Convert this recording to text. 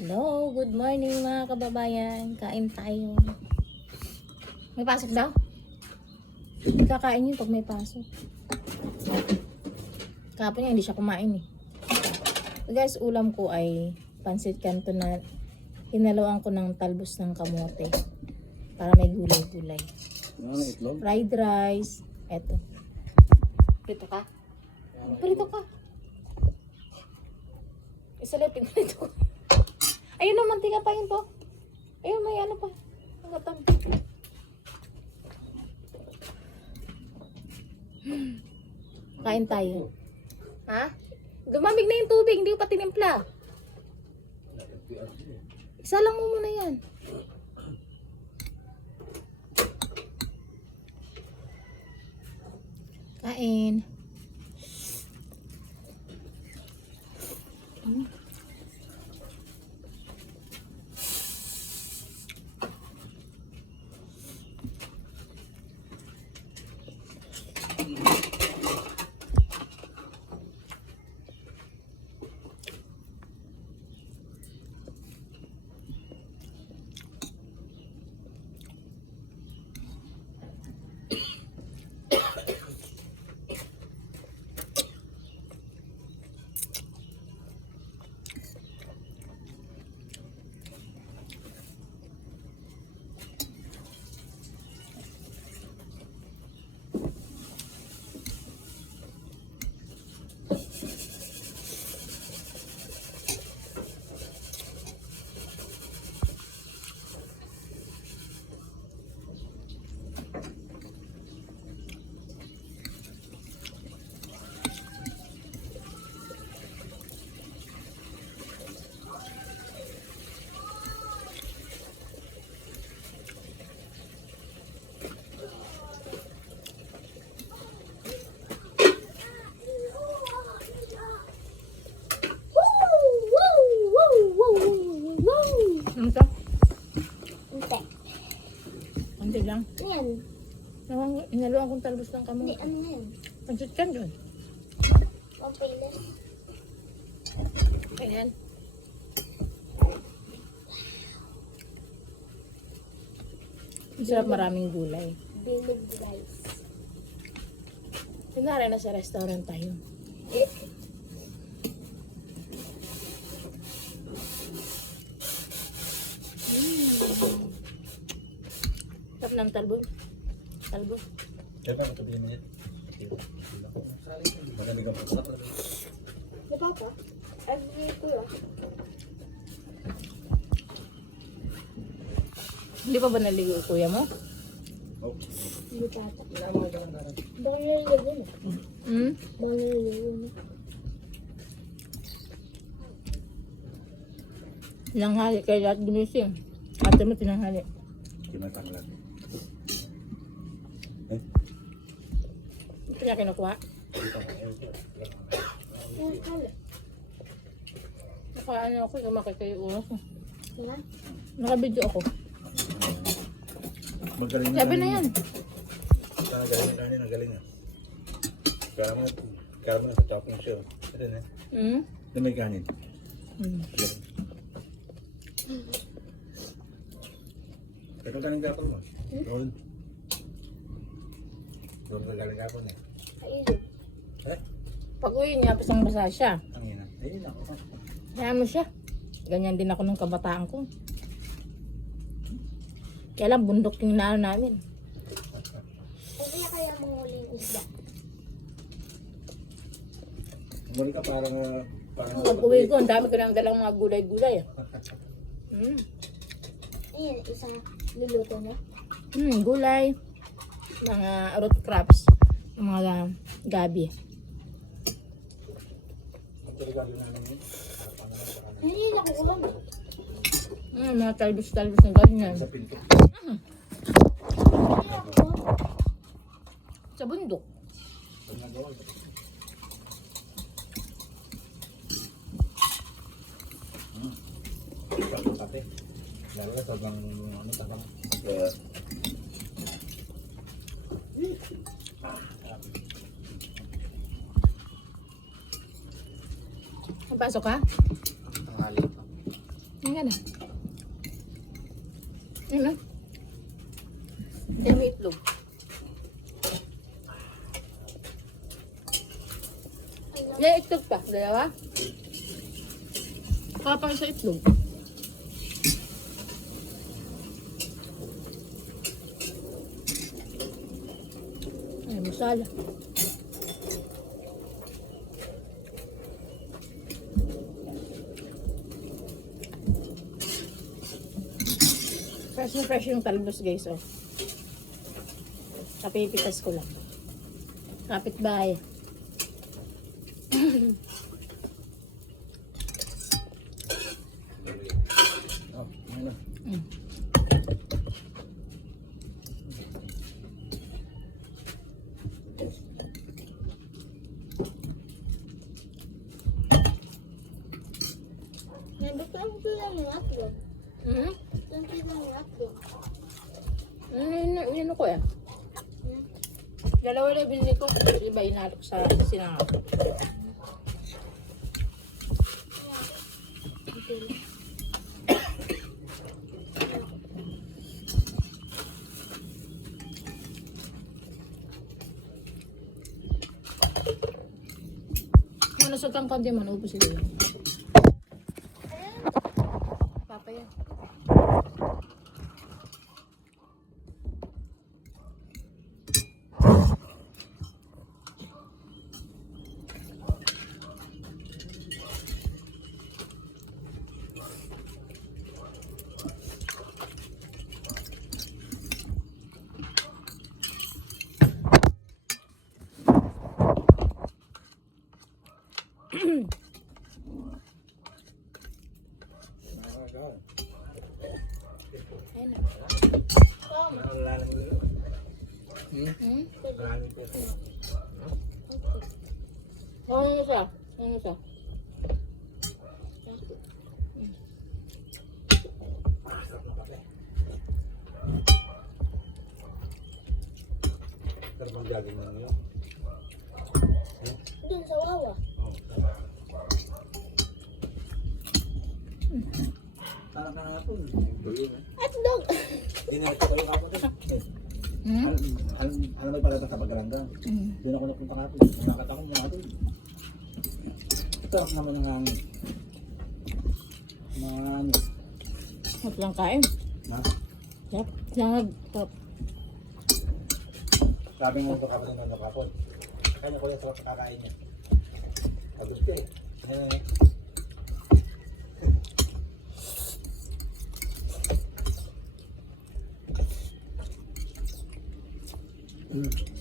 Hello, good morning mga kababayan. Kain tayo. May pasok daw? Kakain yun pag may pasok. Kahapon niya, hindi siya kumain eh. So guys, ulam ko ay pansit canton na hinaloan ko ng talbos ng kamote. Para may gulay-gulay. Fried rice. Eto. Prito ka? Prito ka. Isalipin ko nito. Ayun o, mantika pa yun po. Ayun, may ano pa. Ang gatang. Kain tayo. Ha? Dumamig na yung tubig, hindi ko pa tinimpla. Isa lang mo muna yan. Kain. Ano to? Hindi. Hindi lang. Yan. Inaluan kong talbos ng Hindi, kamote. ano yan? Pansit canton. Papilis. Ayan. Masarap, maraming gulay. Billig rice. Kunwari na sa restaurant tayo. Sarap ng talbos. Talbos. Kaya pa sabihin niya. Magaling ang pagkakala. Di ba pa? Every kuya. Hindi pa ba naligo yung kuya mo? Oh. Hindi tata. Baka naliligo na. Hmm? Baka naliligo na. Tinanghali kayo lahat gumising. Ate mo tinanghali. Tinatanglan. Ito niya kinukuha. Yan, kala. Nakaano ako, lumakit kayo ulo ko. Diba? Nakabidyo ako. Magaling Sabi na yan. Galing na kanin, galing na. Kaya mo na sa topping siya. Ito na. Hmm? Ito may kanin. Hmm. Ito kanin kapon mo. Doon. Doon ka galing kapon eh. Kailo. Eh? Pag uwi niya, pasang-basa siya. Ang ina. Ayun ako. Hayaan mo siya. Ganyan din ako nung kabataan ko. Kaya lang, bundok yung naano namin. Kaya kaya manguling isda. Muli ka parang... Pag uwi ko, ang dami ko nang dalang mga gulay-gulay. Hmm. Ayan, isang luluto na. Gulay. Mga root crops. Mga gabi. Ayan, nakukulang. Mga talbos-talbos na ganyan. Sa pinto. Ayan, nakukulang. Sa bundok. Pag nagawa. Pati. Lalo na sobrang ano tabang. Pasok ka? Tanghali pa. Ang gana. Ano? Dami itlog. May itlog pa. Dalawa? Kapag sa itlog. Ay, masala. Fresh na fresh yung talbos guys, oh. Kapipitas ko lang. Kapit bahay. Oh, ano? Mm. Nandito ang sila ng hotdog. Mm-hmm. Ang sila ng hotdog. Ano ko yan? Dalawa na binili ko. Iba inalok sa sinangap. Ano sa tangkante mo? Naubos sila yun. Papa yan. Ayun na. Hmm? Ano siya? Ano siya? Pero mag-jogging na ngayon. Dun sa wawa. Oh. Parang ka nga po. Hotdog! Hindi na nagkatawa ka po din. Hmm? Ano may pala sa Pagkaranda? Hmm. Doon ako napunta ka po. Nakakata ko mga doon. Sarap naman ng hangin. Mga ano. Huwag lang kain. Na? Yep. Langag. Top. Sabi nga ito kapatid ng nakapon. Kaya ko yung sarap na kakain niya. Tapos ka eh. Yan eh. Mm.